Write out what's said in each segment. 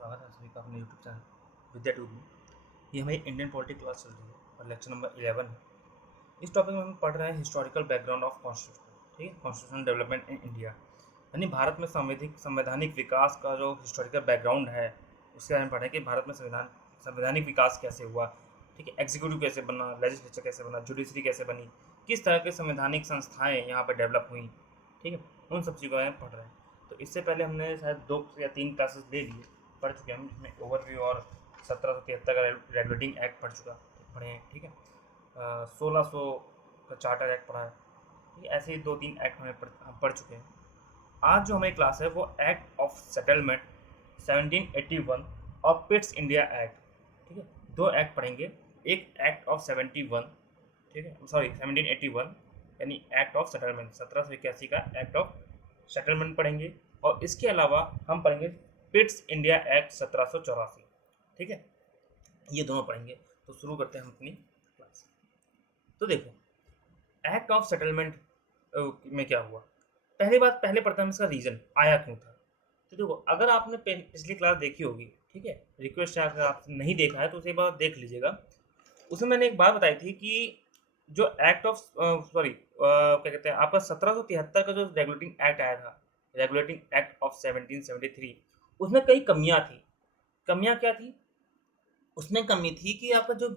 स्वागत है सभी का अपने यूट्यूब चैनल विद्या ट्यूब में। ये हमारी इंडियन पॉलिटिक्स क्लास चल रही है और लेक्चर नंबर 11 है। इस टॉपिक में हम पढ़ रहे हैं हिस्टोरिकल बैकग्राउंड ऑफ कॉन्स्टिट्यूशन, ठीक है, कॉन्स्टिट्यूशनल डेवलपमेंट इन इंडिया, यानी भारत में संवैधानिक विकास का जो हिस्टोरिकल बैकग्राउंड है उसके बारे में पढ़ रहे हैं कि भारत में संवैधानिक विकास कैसे हुआ, ठीक है, एग्जीक्यूटिव कैसे बना, लेजिस्लेचर कैसे बना, जुडिशरी कैसे बनी, किस तरह के संवैधानिक संस्थाएं यहाँ पर डेवलप हुई, ठीक है, उन सब चीज़ों में पढ़ रहे हैं। तो इससे पहले हमने शायद 2 या 3 क्लासेस ले लिए पढ़ चुके हैं, जिसमें ओवरव्यू और 1773 का रेगुलेटिंग एक्ट पढ़े हैं, ठीक है, 1600 का चार्टर एक्ट पढ़ा है, ठीक है, ऐसे ही 2-3 एक्ट हम पढ़ चुके हैं। आज जो हमारी क्लास है वो एक्ट ऑफ सेटलमेंट 1781 और पिट्स इंडिया एक्ट, ठीक है, 2 एक्ट पढ़ेंगे। एक एक्ट ऑफ 71, ठीक है, सॉरी 1781 यानी एक्ट ऑफ सेटलमेंट 1781 का एक्ट ऑफ सेटलमेंट पढ़ेंगे, और इसके अलावा हम पढ़ेंगे पिट्स इंडिया एक्ट 1784, ठीक है, ये दोनों पढ़ेंगे। तो शुरू करते हैं हम अपनी क्लास। तो देखो, एक्ट ऑफ सेटलमेंट में क्या हुआ। पहले पढ़ते हैं इसका रीजन आया क्यों था। तो देखो, अगर आपने पिछली क्लास देखी होगी, ठीक है, रिक्वेस्ट है अगर आपने नहीं देखा है तो उसे एक बार देख लीजिएगा। उसमें मैंने एक बात बताई थी कि जो एक्ट ऑफ क्या कहते हैं आपका 1773 का जो रेगुलेटिंग एक्ट आया था, रेगुलेटिंग एक्ट ऑफ 1773, उसमें कई कमियां थी। कमियां क्या थी? उसमें कमी थी कि आपका जो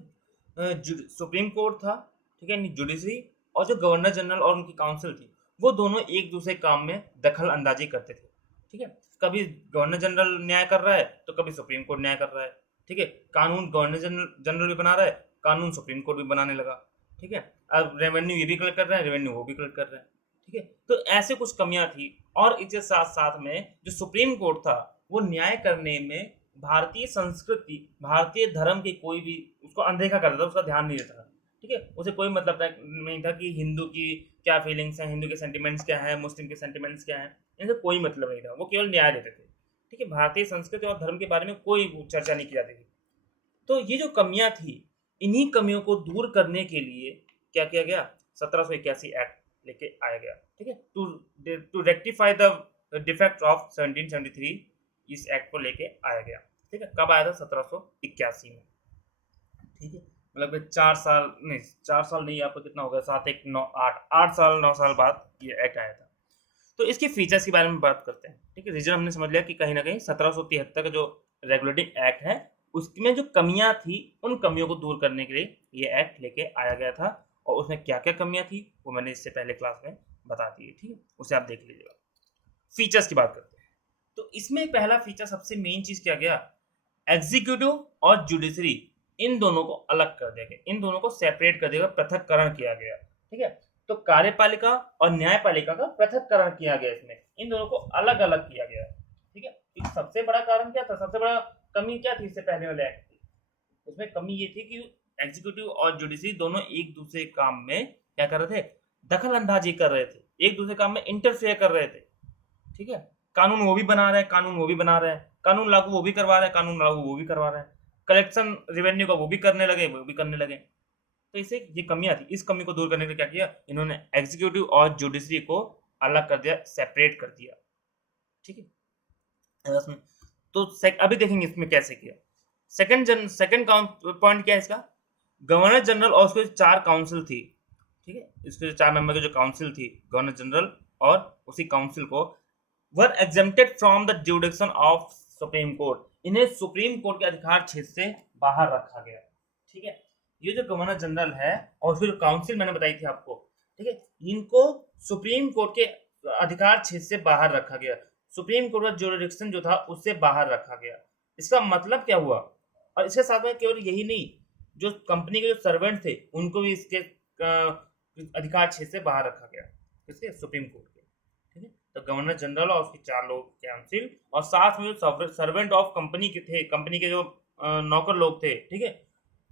सुप्रीम कोर्ट था, ठीक है, जुडिशरी, और जो गवर्नर जनरल और उनकी काउंसिल थी, वो दोनों एक दूसरे काम में दखल अंदाजी करते थे, ठीक है। कभी गवर्नर जनरल न्याय कर रहा है तो कभी सुप्रीम कोर्ट न्याय कर रहा है, ठीक है। कानून गवर्नर जनरल भी बना रहा है, कानून सुप्रीम कोर्ट भी बनाने लगा, ठीक है। अब रेवेन्यू ये भी कलेक्ट कर रहे हैं, रेवेन्यू वो भी कलेक्ट कर रहे हैं, ठीक है। तो ऐसे कुछ कमियां थी, और इसके साथ साथ में जो सुप्रीम कोर्ट था वो न्याय करने में भारतीय संस्कृति, भारतीय धर्म की कोई भी उसको अनदेखा कर देता, उसका ध्यान नहीं देता, ठीक है। उसे कोई मतलब नहीं था कि हिंदू की क्या फीलिंग्स हैं, हिंदू के सेंटिमेंट्स क्या है, मुस्लिम के सेंटिमेंट्स क्या है, इनसे कोई मतलब नहीं था। वो केवल न्याय देते थे, ठीक है। भारतीय संस्कृति और धर्म के बारे में कोई चर्चा नहीं की जाती थी। तो ये जो कमियां थी, इन्हीं कमियों को दूर करने के लिए क्या किया गया, 1781 एक्ट लेके आया गया, ठीक है, to rectify the defect of 1773। इस एक्ट को लेके आया गया, ठीक है। कब आया था? 1781 में, ठीक है। मतलब 4 साल नहीं, आपको कितना हो गया, 7 1 9 8 साल बाद ये एक्ट आया था। तो इसके फीचर्स के बारे में बात करते हैं, ठीक है। रीजन हमने समझ लिया कि कहीं ना कहीं 1773 का जो रेगुलेटिंग एक्ट है उसमें जो कमियां थी, उन कमियों को दूर करने के लिए ये एक्ट लेके आया गया था, और उसमें क्या क्या कमियां थी वो मैंने इससे पहले क्लास में बता दी है, ठीक है, उसे आप देख लीजिएगा। फीचर्स की बात करते हैं, तो इसमें पहला फीचर, सबसे मेन चीज क्या गया, एग्जीक्यूटिव और जुडिशरी, इन दोनों को अलग कर दिया गया, इन दोनों को सेपरेट कर दिया, पृथककरण किया गया, ठीक है। तो कार्यपालिका और न्यायपालिका का पृथककरण किया गया, इसमें इन दोनों को अलग अलग किया गया, ठीक है। एक सबसे बड़ा कारण क्या था, सबसे बड़ा कमी क्या थी इससे पहले वाले एक्ट की? उसमें कमी ये थी कि एग्जीक्यूटिव और जुडिशरी दोनों एक दूसरे काम में क्या कर रहे थे, दखल अंदाजी कर रहे थे, एक दूसरे काम में इंटरफेयर कर रहे थे, ठीक है। कानून वो भी बना रहे हैं, कानून वो भी बना रहे हैं, कानून लागू वो भी करवा रहे हैं, कानून लागू वो भी करवा रहे हैं, कलेक्शन रेवेन्यू का वो भी करने लगे, वो भी करने लगे। तो इसे ये कमियां थी, इस कमी को दूर करने के लिए क्या किया इन्होंने, एग्जीक्यूटिव और जुडिशरी को अलग कर दिया, सेपरेट कर दिया, ठीक है। तो अभी देखेंगे इसमें कैसे किया। सेकंड पॉइंट क्या है इसका, गवर्नर जनरल और उसके 4 काउंसिल थी, ठीक है, इसके 4 मेंबर की जो काउंसिल थी, गवर्नर जनरल और उसी काउंसिल को were exempted from the jurisdiction of Supreme Court, इन्हें सुप्रीम कोर्ट के अधिकार क्षेत्र से बाहर रखा गया, ठीक है। ये जो गवर्नर जनरल है और फिर काउंसिल मैंने बताई थी आपको, ठीक है, इनको सुप्रीम कोर्ट के अधिकार क्षेत्र से बाहर रखा गया, सुप्रीम कोर्ट का जुडिक्शन जो था उससे बाहर रखा गया। इसका मतलब क्या हुआ, और इसके साथ में केवल यही नहीं, जो कंपनी के जो सर्वेंट थे उनको भी इसके अधिकार क्षेत्र से बाहर रखा गया, इसके सुप्रीम कोर्ट के, ठीक है। तो गवर्नर जनरल और उसके 4 लोग काउंसिल, और साथ में जो सर्वेंट ऑफ कंपनी के थे, कंपनी के जो नौकर लोग थे, ठीक है,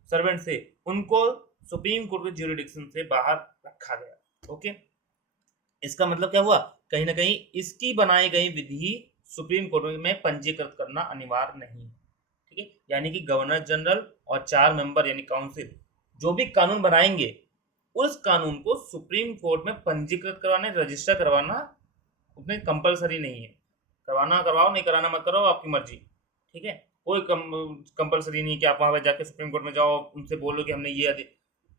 सर्वेंट थे, उनको सुप्रीम कोर्ट के ज्यूरिडिक्शन से बाहर रखा गया, ओके। इसका मतलब क्या हुआ, कहीं ना कहीं इसकी बनाई गई विधि सुप्रीम कोर्ट में पंजीकृत करना अनिवार्य नहीं, ठीक है। यानी कि गवर्नर जनरल और 4 मेंबर यानी काउंसिल जो भी कानून बनाएंगे, उस कानून को सुप्रीम कोर्ट में पंजीकृत करवाने, रजिस्टर करवाना उसमें कंपलसरी नहीं है। करवाना करवाओ, नहीं कराना मत करो, आपकी मर्जी, ठीक है, कोई कंपलसरी नहीं कि आप वहां पर जाके सुप्रीम कोर्ट में जाओ, उनसे बोलो कि हमने ये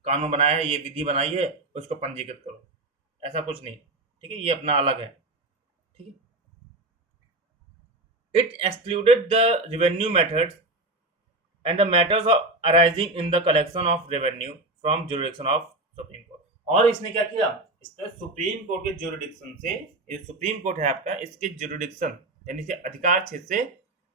कानून बनाया है, ये विधि बनाई है, उसको पंजीकृत करो, ऐसा कुछ नहीं। ठीक है, ये अपना अलग है। ठीक है, it excluded the revenue methods and the matters of arising in the collection of revenue from jurisdiction of supreme court. और इसने क्या किया, इसका सुप्रीम कोर्ट के जुरिडिक्शन से, ये सुप्रीम कोर्ट है आपका, इसके जुरिडिक्शन यानी कि अधिकार क्षेत्र से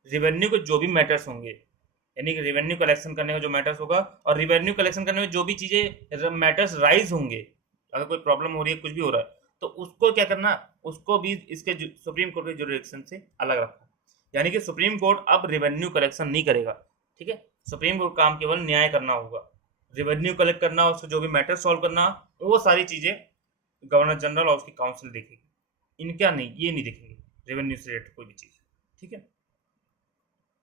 रेवेन्यू के जो भी मैटर्स होंगे, यानी कि रेवेन्यू कलेक्शन करने का जो मैटर्स होगा, और रेवेन्यू कलेक्शन करने में जो भी चीजें मैटर्स राइज होंगे, अगर कोई प्रॉब्लम हो रही है, कुछ भी हो रहा है, तो उसको क्या करना, उसको भी इसके सुप्रीम कोर्ट के जुरिडिक्शन से अलग रखना। यानी कि सुप्रीम कोर्ट अब रेवेन्यू कलेक्शन नहीं करेगा। ठीक है, सुप्रीम कोर्ट काम केवल न्याय करना होगा, रेवेन्यू कलेक्ट करना, उसको जो भी मैटर सॉल्व करना, वो सारी चीजें गवर्नर जनरल और उसकी काउंसिल देखेगी, इनका नहीं, ये नहीं देखेंगे रेवेन्यू से रिलेटेड कोई भी चीज। ठीक है,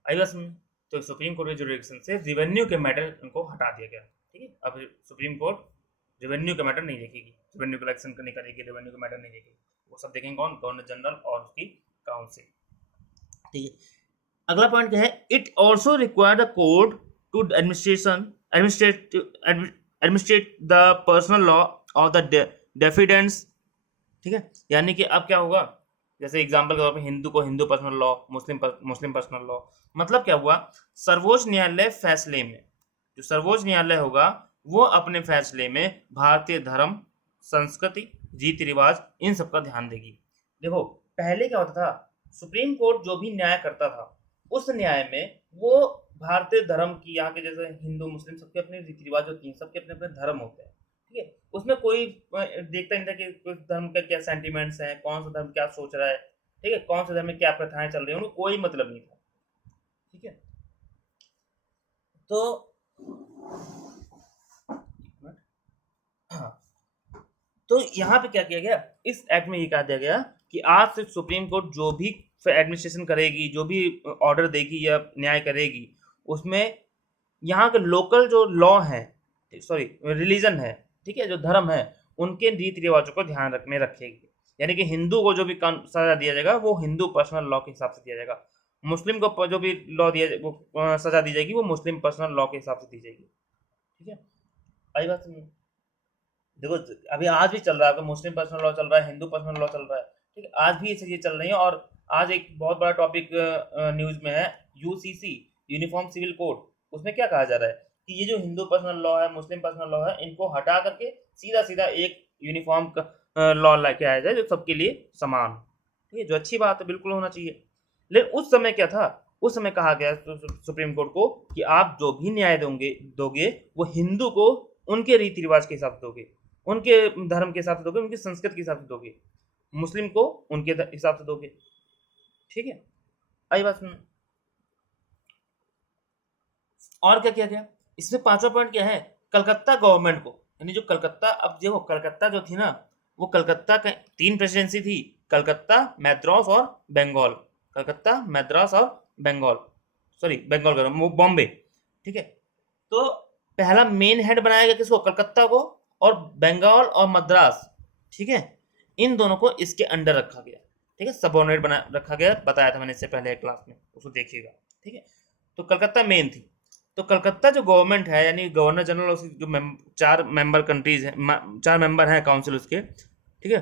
आई बात समझ। तो सुप्रीम कोर्ट के जुरिडिक्शन से रेवेन्यू के मैटर उनको हटा दिया गया। ठीक है, अब सुप्रीम कोर्ट रेवेन्यू के मैटर नहीं देखेगी, रेवेन्यू कलेक्शन नहीं करेगी, रेवेन्यू के मैटर नहीं देखेगी, वो सब देखेंगे कौन, गवर्नर जनरल और उसकी काउंसिल। ठीक है, अगला पॉइंट क्या है, it also require the court to administrate the personal law of the defendants. ठीक है, यानी कि अब क्या होगा, जैसे एग्जांपल के तौर पे हिंदू को हिंदू पर्सनल लॉ, मुस्लिम पर्सनल लॉ, मतलब क्या हुआ, सर्वोच्च न्यायालय फैसले में, जो सर्वोच्च न्यायालय होगा वो अपने फैसले में भारतीय धर्म, संस्कृति, रीति रिवाज, इन सब का ध्यान देगी। देखो पहले क्या होता था, सुप्रीम कोर्ट जो भी न्याय करता था, उस न्याय में वो भारतीय धर्म की, यहाँ के जैसे हिंदू मुस्लिम सबके अपने रीति रिवाज होती हैं, सबके अपने अपने धर्म होते हैं। ठीक है, उसमें कोई देखता नहीं था कि उस धर्म का क्या सेंटिमेंट्स हैं, कौन सा धर्म क्या सोच रहा है, ठीक है, कौन सा धर्म में क्या प्रथाएं चल रही हैं, उनको कोई मतलब नहीं था। ठीक है, तो हाँ, तो यहाँ पे क्या किया गया, इस एक्ट में ये कहा दिया गया कि आज से सुप्रीम कोर्ट जो भी एडमिनिस्ट्रेशन करेगी, जो भी ऑर्डर देगी या न्याय करेगी, उसमें यहाँ के लोकल जो लॉ है, सॉरी रिलीजन है, ठीक है, जो धर्म है, उनके रीति रिवाजों को ध्यान में रखेगी। यानी कि हिंदू को जो भी सजा दिया जाएगा वो हिंदू पर्सनल लॉ के हिसाब से दिया जाएगा, मुस्लिम को जो भी लॉ दिया वो सजा दी जाएगी वो मुस्लिम पर्सनल लॉ के हिसाब से दी जाएगी। ठीक है, आई बात समझ। देखो अभी आज भी चल रहा है, मुस्लिम पर्सनल लॉ चल रहा है, हिंदू पर्सनल लॉ चल रहा है। ठीक है, आज भी ये चीजें चल रही हैं। और आज एक बहुत बड़ा टॉपिक न्यूज में है, यूसीसी, यूनिफॉर्म सिविल कोड। उसमें क्या कहा जा रहा है कि ये जो हिंदू पर्सनल लॉ है, मुस्लिम पर्सनल लॉ है, इनको हटा करके सीधा सीधा एक यूनिफॉर्म लॉ लेके आया जाए जो सबके लिए समान। ठीक है, जो अच्छी बात है, बिल्कुल होना चाहिए। लेकिन उस समय क्या था, उस समय कहा गया सुप्रीम कोर्ट को कि आप जो भी न्याय दोगे वो हिंदू को उनके रीति रिवाज के हिसाब से दोगे, उनके धर्म के हिसाब से दोगे, उनकी संस्कृति के हिसाब से दोगे, मुस्लिम को उनके हिसाब से दोगे। ठीक है, आई बात सुन। और क्या किया गया, इसमें पांचवा पॉइंट क्या है, कलकत्ता गवर्नमेंट को, यानी जो कलकत्ता, अब देखो कलकत्ता जो थी ना, वो कलकत्ता का 3 प्रेसिडेंसी थी, कलकत्ता, मैद्रास और बंगाल। कलकत्ता, मैद्रास और बंगाल, सॉरी बंगाल, बॉम्बे। ठीक है, तो पहला मेन हेड बनाया गया किसको, कलकत्ता को, और बंगाल और मद्रास, ठीक है, इन दोनों को इसके अंडर रखा गया। ठीक है, सबऑर्डिनेट बना रखा गया, बताया था मैंने इससे पहले क्लास में, उसको देखिएगा। ठीक है, तो कलकत्ता मेन थी। तो कलकत्ता जो गवर्नमेंट है, यानी गवर्नर जनरल, उसकी जो 4 मेंबर कंट्रीज हैं, 4 मेंबर हैं काउंसिल उसके, ठीक है,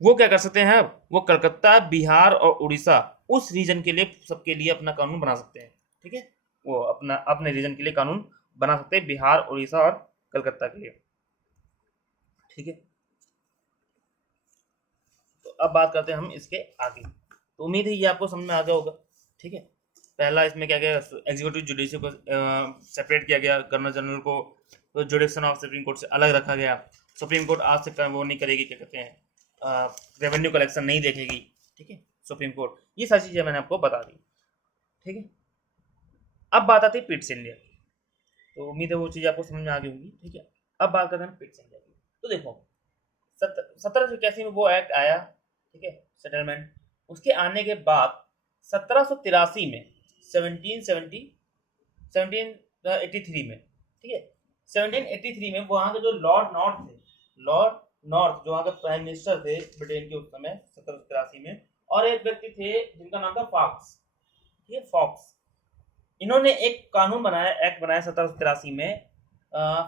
वो क्या कर सकते हैं, वो कलकत्ता, बिहार और उड़ीसा, उस रीजन के लिए, सबके लिए अपना कानून बना सकते हैं। ठीक है, वो अपने रीजन के लिए कानून बना सकते हैं, बिहार, उड़ीसा और कलकत्ता के लिए। ठीक है, तो अब बात करते हैं हम इसके आगे। तो उम्मीद है ये आपको समझ में आ गया होगा। ठीक है, पहला इसमें क्या गया, एग्जीक्यूटिव जुडिशरी को सेपरेट किया गया, गवर्नर जनरल को तो जुडिक्शन ऑफ सुप्रीम कोर्ट से अलग रखा गया। सुप्रीम कोर्ट आज से वो नहीं करेगी, क्या कहते हैं, रेवेन्यू कलेक्शन नहीं देखेगी। ठीक है, सुप्रीम कोर्ट, ये सारी चीजें मैंने आपको बता दी। ठीक है, अब बात आती है पिट्स इंडिया। तो उम्मीद है वो चीज आपको समझ में आ गई होगी। ठीक है, अब बात करते हैं पिट्स इंडिया की। तो देखो 1781 में वो एक्ट आया, ठीक है, सेटलमेंट। उसके आने के बाद 1783 में 1783 में, ठीक है, 1783 में वहां के जो लॉर्ड नॉर्थ थे, लॉर्ड नॉर्थ जो वहां के प्राइम मिनिस्टर थे ब्रिटेन के उस समय 1783 में, और एक व्यक्ति थे जिनका नाम था फॉक्स। ठीक है, फॉक्स, इन्होंने एक कानून बनाया, एक्ट बनाया 1783 में,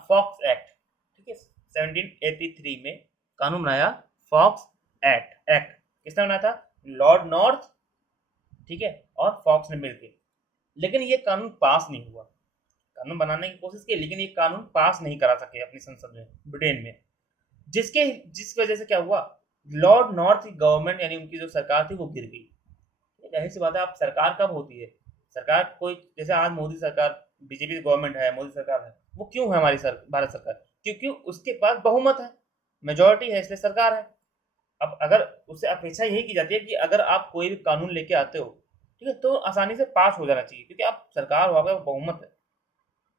फॉक्स एक्ट, ठीक है। 1783 में कानून बनाया फॉक्स एक्ट किसने बनाया था? लॉर्ड नॉर्थ, ठीक है, और फॉक्स ने मिलकर। लेकिन ये कानून पास नहीं हुआ। कानून बनाने की कोशिश की, लेकिन ये कानून पास नहीं करा सके अपनी संसद में, ब्रिटेन में। जिस वजह से क्या हुआ, लॉर्ड नॉर्थ की गवर्नमेंट यानी उनकी जो सरकार थी वो गिर गई। जाहिर सी बात है, आप सरकार कब होती है, सरकार कोई, जैसे आज मोदी सरकार, बीजेपी गवर्नमेंट है, मोदी सरकार है, वो क्यों है हमारी भारत सरकार? क्योंकि उसके पास बहुमत है, मेजोरिटी है, इसलिए सरकार है। अब अगर उससे अपेक्षा यही की जाती है कि अगर आप कोई भी कानून लेके आते हो, ठीक है, तो आसानी से पास हो जाना चाहिए, क्योंकि आप सरकार हो, आपका बहुमत है।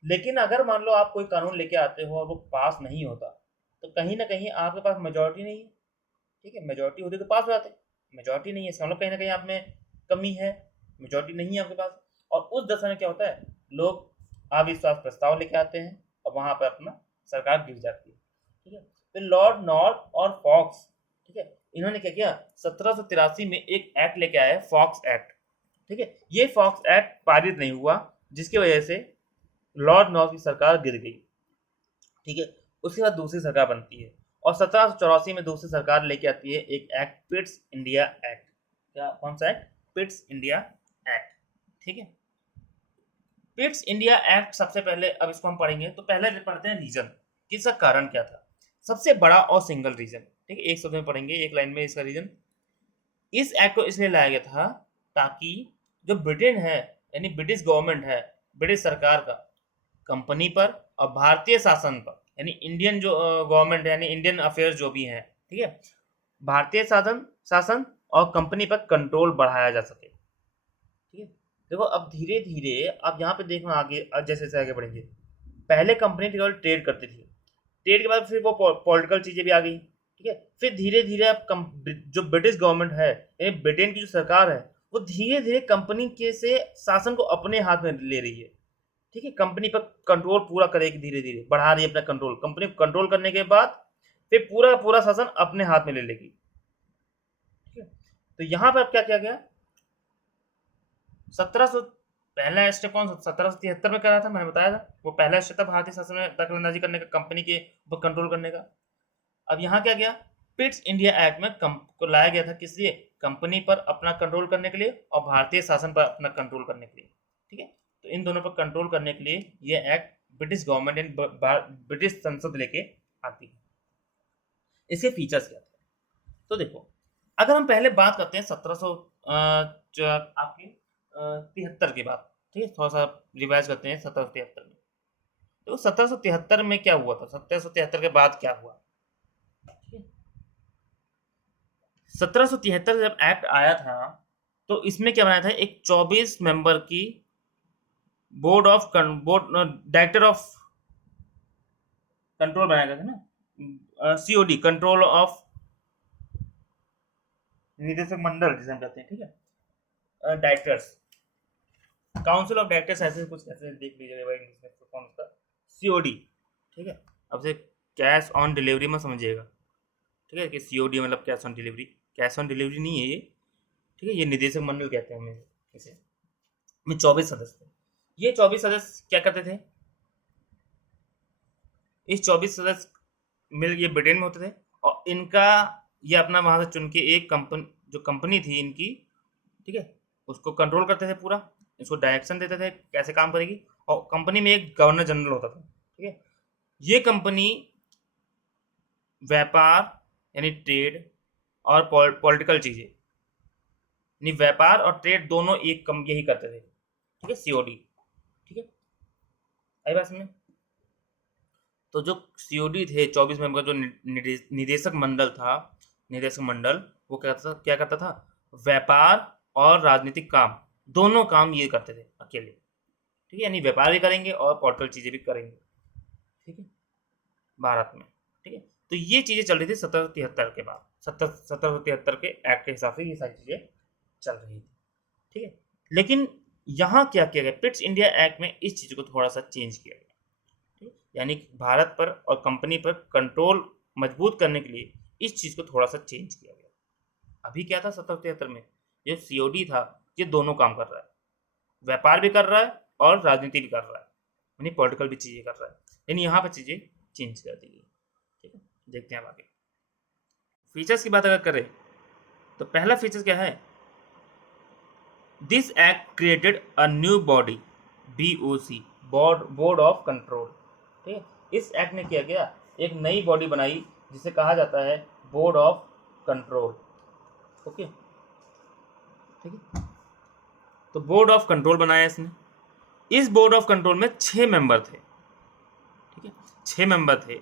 लेकिन अगर मान लो आप कोई कानून लेके आते हो और वो पास नहीं होता, तो कहीं ना कहीं आपके पास मेजोरिटी नहीं है, ठीक है। मेजोरिटी होती तो पास हो जाते, मेजोरिटी नहीं है, इसका मतलब कहीं ना कहीं आप में कमी है, मेजोरिटी नहीं है आपके पास। और उस दशा में क्या होता है, लोग अविश्वास प्रस्ताव लेके आते हैं और वहां पर अपना सरकार गिर जाती है, ठीक है। फिर लॉर्ड नॉर्थ और फॉक्स, ठीक है, इन्होंने क्या किया, 1783 में एक एक्ट लेके आए, फॉक्स एक्ट, ठीक है। ये फॉक्स एक्ट पारित नहीं हुआ, जिसकी वजह से लॉर्ड नॉर्थ की सरकार गिर गई, ठीक है। उसके बाद दूसरी सरकार बनती है और 1784 में दूसरी सरकार लेके आती है एक एक्ट, पिट्स इंडिया एक्ट। क्या, कौन सा एक्ट? पिट्स इंडिया एक्ट, ठीक है। पिट्स इंडिया एक्ट सबसे पहले, अब इसको हम पढ़ेंगे तो पहले पढ़ते हैं रीजन कि इसका कारण क्या था। सबसे बड़ा और सिंगल रीजन, ठीक है, एक शब्द में पढ़ेंगे, एक लाइन में इसका रीजन। इस एक्ट को इसलिए लाया गया था ताकि जो ब्रिटेन है, यानी ब्रिटिश गवर्नमेंट है, ब्रिटिश सरकार का कंपनी पर और भारतीय शासन पर, यानी इंडियन जो गवर्नमेंट है, यानी इंडियन अफेयर्स जो भी हैं, ठीक है, भारतीय शासन शासन और कंपनी पर कंट्रोल बढ़ाया जा सके, ठीक है। देखो अब धीरे धीरे आप यहाँ पे देखना, आगे जैसे जैसे आगे बढ़ेंगे, पहले कंपनी केवल ट्रेड करती थी, ट्रेड के बाद फिर वो पॉलिटिकल चीजें भी आ गई, ठीक है। फिर धीरे धीरे अब जो ब्रिटिश गवर्नमेंट है, यानी ब्रिटेन की जो सरकार है, वो धीरे धीरे कंपनी के से शासन को अपने हाथ में ले रही है, ठीक है। कंपनी पर कंट्रोल पूरा करेगी, धीरे धीरे बढ़ा रही है अपना कंट्रोल। कंपनी को कंट्रोल करने के बाद फिर पूरा पूरा शासन अपने हाथ में ले लेगी, ठीक है। तो यहां पर अब क्या किया गया, 1700, पहला स्टेप कौन सा 1773 में करा था, मैंने बताया था, वो पहला स्टेप था भारतीय शासन में दखलंदाजी करने का, कंपनी के ऊपर कंट्रोल करने का। अब यहाँ क्या गया, पिट्स इंडिया एक्ट में को लाया गया था, किस लिए? कंपनी पर अपना कंट्रोल करने के लिए और भारतीय शासन पर अपना कंट्रोल करने के लिए, ठीक है। तो इन दोनों पर कंट्रोल करने के लिए ये act British government and British संसद लेके आती है। इसके फीचर्स क्या थे, तो देखो, अगर हम पहले बात करते हैं 1700 आपकी 73 की बात, ठीक है, थोड़ा सा रिवाइज करते हैं 1773 में। तो 1773 में क्या हुआ था, 1773 के बाद क्या हुआ, 1773 जब एक्ट आया था तो इसमें क्या बनाया था, एक 24 मेंबर की बोर्ड डायरेक्टर ऑफ कंट्रोल बनाया गया था ना, सीओडी, कंट्रोल ऑफ निदेशक मंडल जिसे हम कहते हैं, ठीक है, डायरेक्टर्स, काउंसिल ऑफ डायरेक्टर्स, ऐसे कुछ ऐसे देख लीजिएगा भाई इंग्लिश में कौन सा, सीओडी, ठीक है। अब से कैश ऑन डिलीवरी में समझिएगा, ठीक है, कि सीओडी मतलब cash on delivery, cash on delivery नहीं है ये, ठीक है, ये निदेशक मंडल कहते हैं हमें इसे, में 24 सदस्य थे। ये 24 सदस्य क्या करते थे, इस 24 सदस्य मिल ये ब्रिटेन में होते थे और इनका ये अपना वहां से चुन के एक कंपनी, जो कंपनी थी इनकी, ठीक है, उसको कंट्रोल करते थे पूरा, इसको डायरेक्शन देते थे कैसे काम करेगी। और कंपनी में एक गवर्नर जनरल होता था, ठीक है। ये कंपनी व्यापार यानी ट्रेड और पॉलिटिकल चीजें, यानी व्यापार और ट्रेड दोनों एक कम यही करते थे, ठीक है, सीओडी, ठीक है, आई बात समझ। तो जो सीओडी थे 24 मेंबर, जो निदेशक मंडल था, निदेशक मंडल वो क्या करता था, व्यापार और राजनीतिक काम दोनों काम ये करते थे अकेले, ठीक है, यानी व्यापार भी करेंगे और पॉलिटिकल चीजें भी करेंगे, ठीक है, भारत में, ठीक है। तो ये चीजें चल रही थी 1773 के बाद, 1773 के एक्ट के हिसाब से ये सारी चीजें चल रही थी, ठीक है। लेकिन यहाँ क्या किया गया, पिट्स इंडिया एक्ट में इस चीज को थोड़ा सा चेंज किया गया, ठीक है, यानी भारत पर और कंपनी पर कंट्रोल मजबूत करने के लिए इस चीज को थोड़ा सा चेंज किया गया। अभी क्या था 1773 में, ये सीओडी था, ये दोनों काम कर रहा है, व्यापार भी कर रहा है और राजनीति भी कर रहा है, यानी पॉलिटिकल भी चीजें कर रहा है, यानी यहाँ पर चीजें चेंज कर दी गई। ठीक है, देखते हैं अब आगे। फीचर्स की बात अगर करें तो पहला फीचर क्या है, this act created a new body, BOC, board of control. ठीक है, इस एक्ट ने किया गया एक नई बॉडी बनाई जिसे कहा जाता है बोर्ड ऑफ कंट्रोल। ओके, ठीक है, तो बोर्ड ऑफ कंट्रोल बनाया इसने। इस बोर्ड ऑफ कंट्रोल में 6 मेंबर थे। ठीक है, 6 मेंबर थे,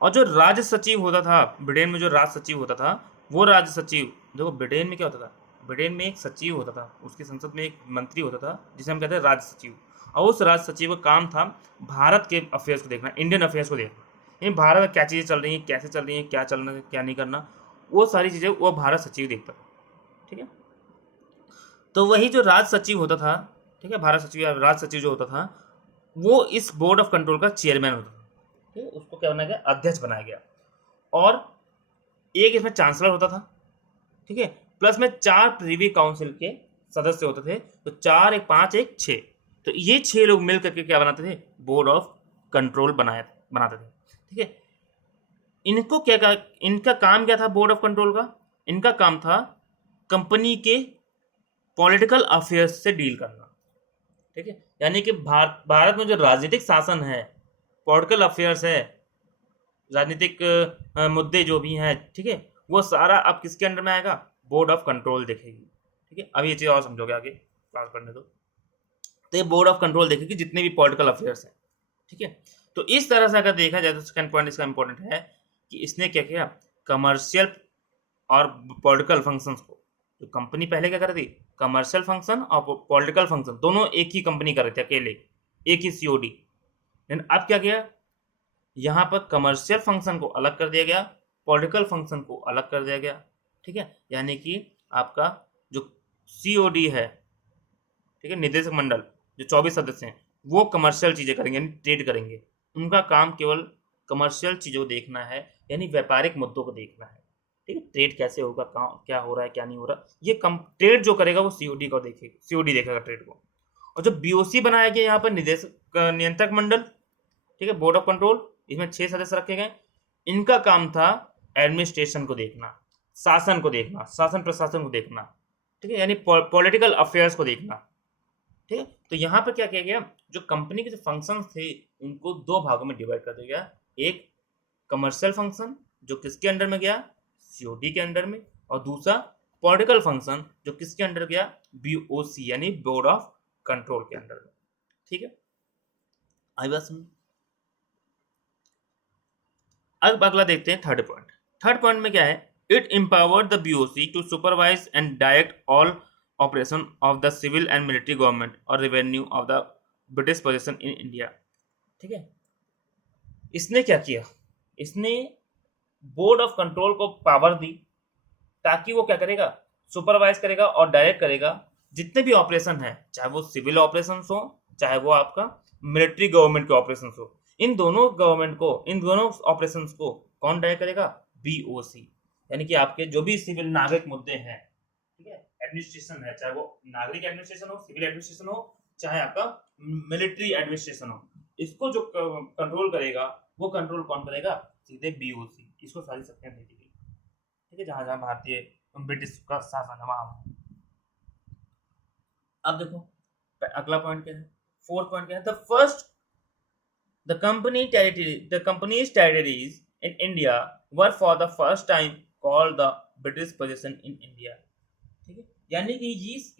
और जो राज्य सचिव होता था ब्रिटेन में, जो राज्य सचिव होता था, वो राज्य सचिव, देखो ब्रिटेन में क्या होता था, ब्रिटेन में एक सचिव होता था, उसकी संसद में एक मंत्री होता था जिसे हम कहते हैं राज्य सचिव, और उस राज्य सचिव का काम था भारत के अफेयर्स को देखना, इंडियन अफेयर्स को देखना, यानी भारत में क्या चीज़ें चल रही हैं, कैसे चल रही हैं, क्या चलना है, क्या नहीं करना, वो सारी चीज़ें वो भारत सचिव देखता था। ठीक है, तो वही जो राज सचिव होता था, ठीक है, भारत सचिव या राज सचिव जो होता था, वो इस बोर्ड ऑफ कंट्रोल का चेयरमैन होता था। ठीक है, उसको क्या बनाया गया, अध्यक्ष बनाया गया, और एक इसमें चांसलर होता था। ठीक है, प्लस में 4 प्रीवी काउंसिल के सदस्य होते थे, तो 4 एक 5 एक 6, तो ये 6 लोग मिल करके क्या बनाते थे, बोर्ड ऑफ कंट्रोल बनाते थे। ठीक है, इनको क्या, इनका काम क्या था बोर्ड ऑफ कंट्रोल का, इनका काम था कंपनी के पॉलिटिकल अफेयर्स से डील करना। ठीक है, यानी कि भारत में जो राजनीतिक शासन है, पॉलिटिकल अफेयर्स है, राजनीतिक मुद्दे जो भी हैं, ठीक है, वो सारा अब किसके अंडर में आएगा, बोर्ड ऑफ कंट्रोल देखेगी। ठीक है, अब ये चीज़ और समझोगे आगे क्लास करने दो। तो ये बोर्ड ऑफ कंट्रोल देखेगी जितने भी पॉलिटिकल अफेयर्स हैं। ठीक है, तो इस तरह से अगर देखा जाए तो सेकंड पॉइंट इसका इंपॉर्टेंट है कि इसने क्या किया, कमर्शियल और पॉलिटिकल फंक्शंस को, जो कंपनी पहले क्या कर रही थी, कमर्शियल फंक्शन और पॉलिटिकल फंक्शन दोनों एक ही कंपनी कर रहे थे अकेले, एक ही COD, लेकिन अब क्या किया, यहाँ पर कमर्शियल फंक्शन को अलग कर दिया गया, पॉलिटिकल फंक्शन को अलग कर दिया गया। ठीक है, यानी कि आपका जो COD है, ठीक है, निदेशक मंडल, जो 24 सदस्य हैं, वो कमर्शियल चीज़ें करेंगे, यानी ट्रेड करेंगे, उनका काम केवल कमर्शियल चीज़ों को देखना है, यानी व्यापारिक मुद्दों को देखना है। ठीक है, ट्रेड कैसे होगा, कहाँ क्या हो रहा है, क्या नहीं हो रहा, ये कम ट्रेड जो करेगा वो COD को देखेगा, COD देखेगा ट्रेड को। और जो BOC बनाया गया यहाँ पर निदेशक नियंत्रक मंडल, ठीक है, बोर्ड ऑफ कंट्रोल, इसमें 6 सदस्य रखे गए, इनका काम था एडमिनिस्ट्रेशन को देखना, शासन को देखना, शासन प्रशासन को देखना। ठीक है, यानी पॉलिटिकल अफेयर्स को देखना। ठीक है, तो यहाँ पर क्या किया गया, जो कंपनी के जो फंक्शंस थे उनको 2 भागों में डिवाइड कर दिया गया, एक कमर्शियल फंक्शन जो किसके अंडर में गया, COD के अंडर में, और दूसरा पॉलिटिकल फंक्शन जो किसके अंडर गया, BOC यानी बोर्ड ऑफ कंट्रोल के अंडर में। ठीक है, आई बात समझ। अब अगला देखते हैं थर्ड पॉइंट। थर्ड पॉइंट में क्या है, it empowered the BOC to supervise and direct all operation of the civil and military government और revenue of the British possession in India. ठीक है, इसने क्या किया, इसने बोर्ड ऑफ कंट्रोल को पावर दी ताकि वो क्या करेगा, सुपरवाइज करेगा और डायरेक्ट करेगा जितने भी ऑपरेशन है, चाहे वो सिविल ऑपरेशन हो, चाहे वो आपका मिलिट्री गवर्नमेंट के ऑपरेशन हो, इन दोनों गवर्नमेंट को, इन दोनों ऑपरेशंस को कौन डायरेक्ट करेगा, BOC, यानी कि आपके जो भी सिविल नागरिक मुद्दे हैं, ठीक है, एडमिनिस्ट्रेशन है, चाहे वो नागरिक एडमिनिस्ट्रेशन हो, सिविल एडमिनिस्ट्रेशन हो, चाहे आपका मिलिट्री एडमिनिस्ट्रेशन हो, इसको जो कंट्रोल करेगा वो कंट्रोल कौन करेगा, सीधे BOC, इसको सारी शक्तियां दे दी गई। ठीक है, जहां जहां भारतीय ब्रिटिश का शासन है वहां। अब देखो अगला पॉइंट क्या है, फोर्थ पॉइंट क्या है, the company's territories in India were for the first time called the British possession in India। ठीक है, यानी कि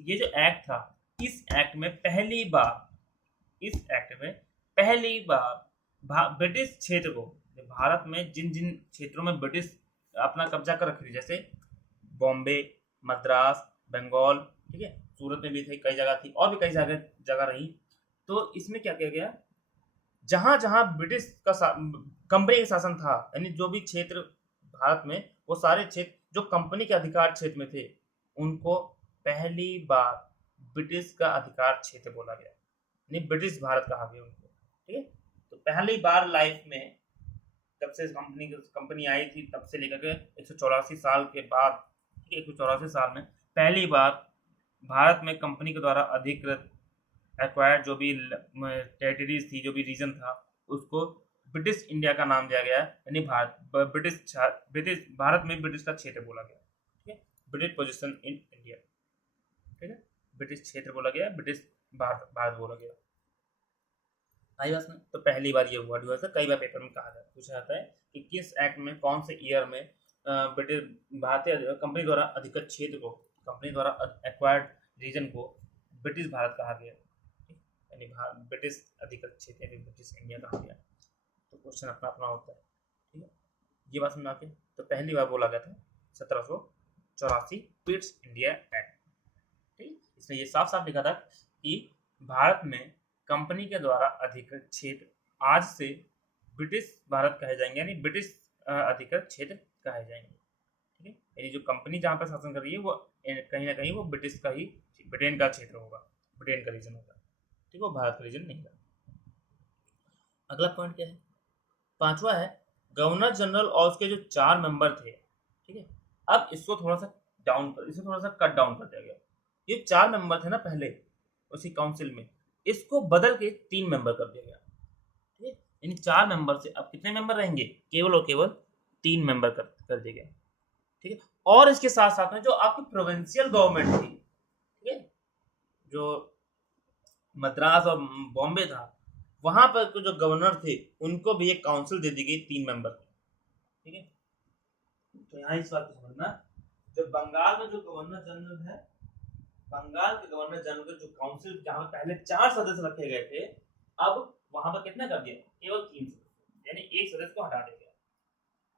ये जो एक्ट था, इस एक्ट में पहली बार, ब्रिटिश क्षेत्र को, भारत में जिन जिन क्षेत्रों में ब्रिटिश अपना कब्जा कर रखी थी, जैसे बॉम्बे, मद्रास, बंगाल, ठीक है, सूरत में भी थी, कई जगह थी, और भी कई जगह रही, तो इसमें क्या किया गया, जहां जहां ब्रिटिश का कंपनी का शासन था, यानी जो भी क्षेत्र भारत में, वो सारे क्षेत्र जो कंपनी के अधिकार क्षेत्र में थे, उनको पहली बार ब्रिटिश का अधिकार क्षेत्र बोला गया, यानी ब्रिटिश भारत कहा गया उनको। ठीक है, तो पहली बार लाइफ में, तब से कंपनी आई थी, तब से लेकर के 184 साल के बाद, 184 साल में पहली बार भारत में कंपनी के द्वारा अधिकृत एक्वायर्ड जो भी टेरिटरीज थी, जो भी रीजन था, उसको ब्रिटिश इंडिया का नाम दिया गया, यानी ब्रिटिश भारत में ब्रिटिश का क्षेत्र बोला गया। ठीक है, ब्रिटिश पोजीशन इन इंडिया। ठीक है, ब्रिटिश क्षेत्र बोला गया, ब्रिटिश भारत भारत बोला गया। आई बात में, तो पहली बार ये वर्ड हुआ था, कई बार पेपर में कहा जाता पूछा जाता है कि किस एक्ट में, कौन से ईयर में ब्रिटिश भारतीय कंपनी द्वारा अधिकृत क्षेत्र को, कंपनी द्वारा एक्वायर्ड रीजन को ब्रिटिश भारत कहा गया, यानी ब्रिटिश अधिकृत क्षेत्र यानी ब्रिटिश इंडिया कहा गया। तो क्वेश्चन अपना अपना होता है। ठीक है, ये बात समझ आती है। तो पहली बार बोला गया था 1784 ब्रिटिश इंडिया एक्ट। ठीक, इसमें ये साफ साफ लिखा था कि भारत में कंपनी के द्वारा अधिकृत क्षेत्र आज से ब्रिटिश भारत कहे जाएंगे, यानी ब्रिटिश अधिकृत क्षेत्र कहे जाएंगे। ठीक है, यानी जो कंपनी जहाँ पर शासन कर रही है वो कहीं ना कहीं वो ब्रिटिश का ही, ब्रिटेन का क्षेत्र होगा, ब्रिटेन का रीजन होगा। ठीक है, वो भारत का रीजन नहीं होगा। अगला पॉइंट क्या है, पांचवा है गवर्नर जनरल और उसके जो 4 मेंबर थे। ठीक है, अब इसको थोड़ा सा कट डाउन कर दिया गया। ये 4 मेंबर थे ना पहले उसी काउंसिल में, इसको बदल के 3 मेंबर कर दिया गया। ठीक है, यानी 4 मेंबर से अब कितने मेंबर रहेंगे, केवल और केवल 3 मेंबर कर दिया गया। ठीक है, और इसके साथ साथ में जो आपकी प्रोविंशियल गवर्नमेंट थी, ठीक है, जो मद्रास और बॉम्बे था, वहां पर जो गवर्नर थे उनको भी एक काउंसिल दे दी गई 3 मेंबर। ठीक है, तो यहाँ इस बात को समझना, जो बंगाल में जो गवर्नर जनरल है, बंगाल के गवर्नर जनरल के जो काउंसिल जहां पहले 4 सदस्य रखे गए थे, अब वहां पर कितना कर दिया, केवल 3 सदस्य, यानी एक सदस्य को हटा दिया गया।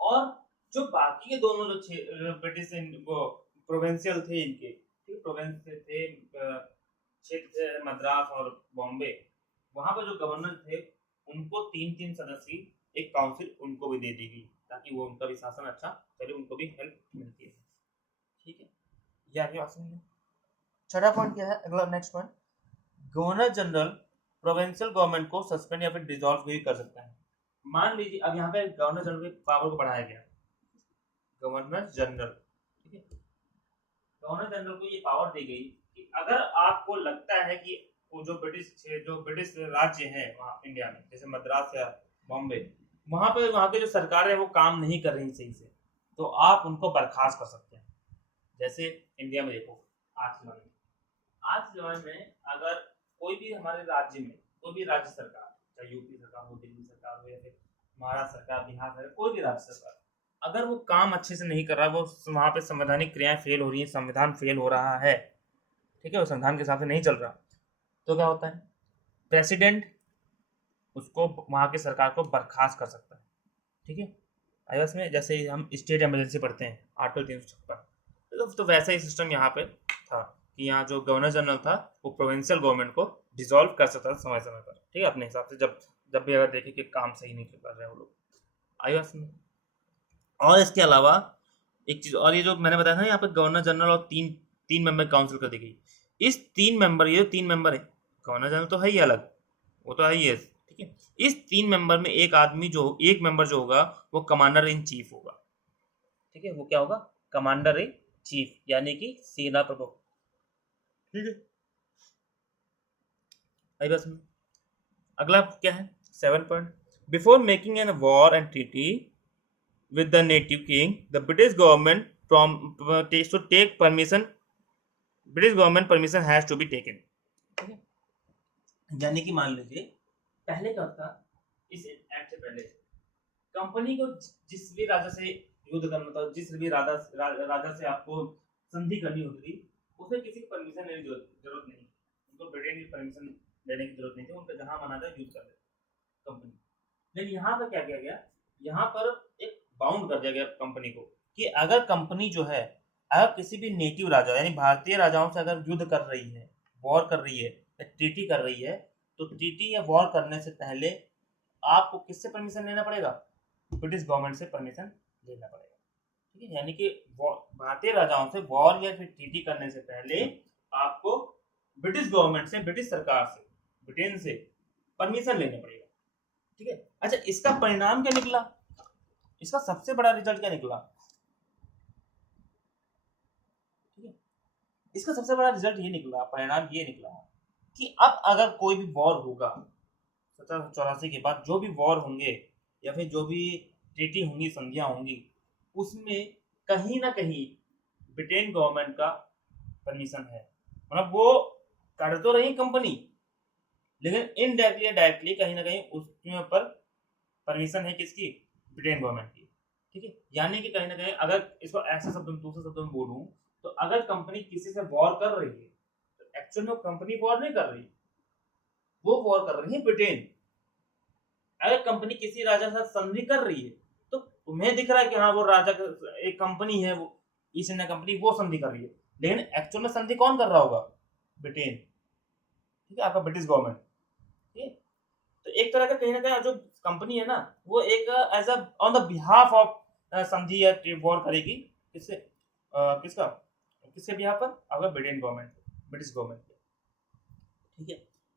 और जो बाकी के दोनों जो ब्रिटिश वो प्रोविंशियल थे इनके, ठीक, प्रोविंस थे क्षेत्र मद्रास और बॉम्बे, वहां पर जो गवर्नर थे उनको 3-3 सदस्य एक काउंसिल उनको भी दे दी गई, ताकि वो उनका भी शासन अच्छा चले, उनको भी हेल्प मिलती है। ठीक है, ये आगे बात समझिए। छठा पॉइंट क्या है, अगला next point, governor general provincial government को सस्पेंड या फिर डिसॉल्व भी कर सकता है। मान लीजिए अब यहाँ पे गवर्नर जनरल की पावर को बढ़ाया गया, गवर्नर जनरल, ठीक है, गवर्नर जनरल को ये पावर दी गई कि अगर आपको लगता है कि वो जो ब्रिटिश राज्य है वहाँ इंडिया में, जैसे मद्रास या बॉम्बे, वहां पे वहां की जो सरकार है वो काम नहीं कर रही सही से, तो आप उनको बर्खास्त कर सकते हैं। जैसे इंडिया में देखो, आज के जमाने में अगर कोई भी हमारे राज्य में, कोई भी राज्य सरकार, चाहे यूपी सरकार हो, दिल्ली सरकार हो, या फिर महाराष्ट्र सरकार, बिहार सरकार, कोई भी राज्य सरकार, अगर वो काम अच्छे से नहीं कर रहा, वो वहां पे संवैधानिक क्रियाएं फेल हो रही है, संविधान फेल हो रहा है, ठीक है, वो संविधान के हिसाब से नहीं चल रहा, तो क्या होता है, प्रेसिडेंट उसको वहां की सरकार को बर्खास्त कर सकता है। ठीक है, आईएएस में जैसे हम स्टेट इमरजेंसी पढ़ते हैं आर्टिकल 356, तो वैसा ही सिस्टम यहाँ पे था कि यहाँ जो गवर्नर जनरल था वो प्रोविंशियल गवर्नमेंट को डिसॉल्व कर सकता था समय समय पर। ठीक है, अपने हिसाब से, जब भी अगर देखे कि काम सही नहीं कर रहे हैं वो लोग, आईएएस में। और इसके अलावा एक चीज और, ये जो मैंने बताया था यहाँ पे गवर्नर जनरल और तीन मेंबर काउंसिल कर दी गई, इस 3 मेंबर, ये 3 मेंबर है, गवर्नर जनरल तो है ही अलग, वो तो है ही है, ठीक है, इस 3 मेंबर में एक मेंबर जो होगा वो कमांडर इन चीफ होगा। ठीक है, वो क्या होगा, कमांडर इन चीफ, यानी कि सेना प्रमुख। ठीक है, आई बस में। अगला क्या है, 7 point, before making an war and treaty with the native king, the British government to take permission, British government permission has to be taken। ठीक है, यानी कि मान लीजिए पहले क्या होता, इस एक्ट से पहले कंपनी को जिस भी राजा से युद्ध करना था, जिस भी राजा से आपको संधि करनी होती थी, उसे किसी की परमिशन लेने की जरूरत नहीं, उनको ब्रिटेन की परमिशन लेने की जरूरत नहीं थी, उनका जहां मना था युद्ध कर लेते कंपनी। लेकिन यहाँ पर क्या किया गया, यहाँ पर एक बाउंड कर दिया गया कंपनी को कि अगर कंपनी जो है, अगर किसी भी नेटिव राजा यानी भारतीय राजाओं से अगर युद्ध कर रही है, वॉर कर रही है, ट्रीटी कर रही है, तो ट्रीटी या वॉर करने से पहले आपको किससे परमिशन लेना पड़ेगा, ब्रिटिश गवर्नमेंट से परमिशन लेना पड़ेगा। ठीक है, यानी कि भारतीय राजाओं से वॉर या फिर ट्रीटी करने से पहले आपको ब्रिटिश गवर्नमेंट से, ब्रिटिश सरकार से, ब्रिटेन से परमिशन लेना पड़ेगा। ठीक है, अच्छा, इसका परिणाम क्या निकला, इसका सबसे बड़ा रिजल्ट क्या निकला, ठीक है, इसका सबसे बड़ा रिजल्ट ये निकला, परिणाम ये निकला कि अब अगर कोई भी वॉर होगा 1784 के बाद, जो भी वॉर होंगे या फिर जो भी ट्रीटी होंगी, संधियां होंगी, उसमें कहीं ना कहीं ब्रिटेन गवर्नमेंट का परमिशन है। मतलब वो कर तो रही कंपनी, लेकिन इनडायरेक्टली या डायरेक्टली कहीं ना कहीं उसके ऊपर परमिशन है किसकी, ब्रिटेन गवर्नमेंट की। ठीक है, यानी कि कहीं ना कहीं अगर इसको ऐसे शब्द में, दूसरे शब्दों में बोलूं, तो अगर कंपनी किसी से वॉर कर रही है तो एक्चुअल में कंपनी वॉर नहीं कर रही, वो वॉर कर रही है ब्रिटेन। अगर कंपनी किसी राजा के साथ संधि कर रही है तो तुम्हें दिख रहा है कि हाँ वो राजा एक कंपनी है, वो ईस्ट इंडिया कंपनी, वो संधि कर रही है, लेकिन एक्चुअल में संधि कौन कर रहा होगा, ब्रिटेन। ठीक है, आपका ब्रिटिश गवर्नमेंट। ठीक है, तो एक तरह का कहीं ना कहीं जो कंपनी है ना, वो एक as a on the behalf of संधि या वॉर करेगी, किससे किसका किसके बिहाफ पर, आपका ब्रिटेन गवर्नमेंट, ब्रिटिश गवर्नमेंट। ठीक है,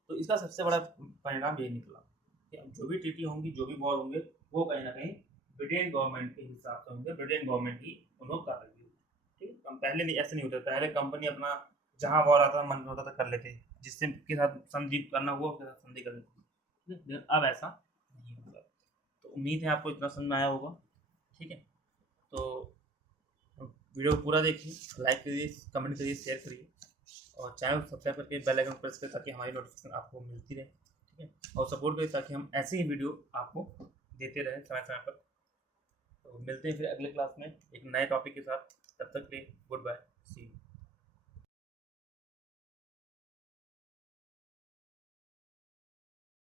तो इसका सबसे बड़ा परिणाम ये निकला कि अब जो भी ट्रीटी होंगी, जो भी वॉर होंगे, वो कहीं ना कहीं ब्रिटेन गवर्नमेंट के हिसाब से होंगे, ब्रिटेन गवर्नमेंट ही उन्होंने कर रही है। ठीक है, हम पहले नहीं, ऐसे नहीं होता, पहले कंपनी अपना जहाँ वॉर आता था, मन होता था कर लेते, जिससे के साथ संधि करना हुआ उसके साथ संधि कर लेते। ठीक है, लेकिन अब ऐसा नहीं होगा। तो उम्मीद है आपको इतना समझ में आया होगा। ठीक है, तो वीडियो को पूरा देखिए, लाइक करिए, कमेंट करिए, शेयर करिए, और चैनल सब्सक्राइब करके बेल आइकन प्रेस करें ताकि हमारी नोटिफिकेशन आपको मिलती रहे। ठीक है, और सपोर्ट करें ताकि हम ऐसे ही वीडियो आपको देते रहें समय समय पर। तो मिलते हैं फिर अगले क्लास में एक नए टॉपिक के साथ, तब तक के लिए गुड बाय, सी यू।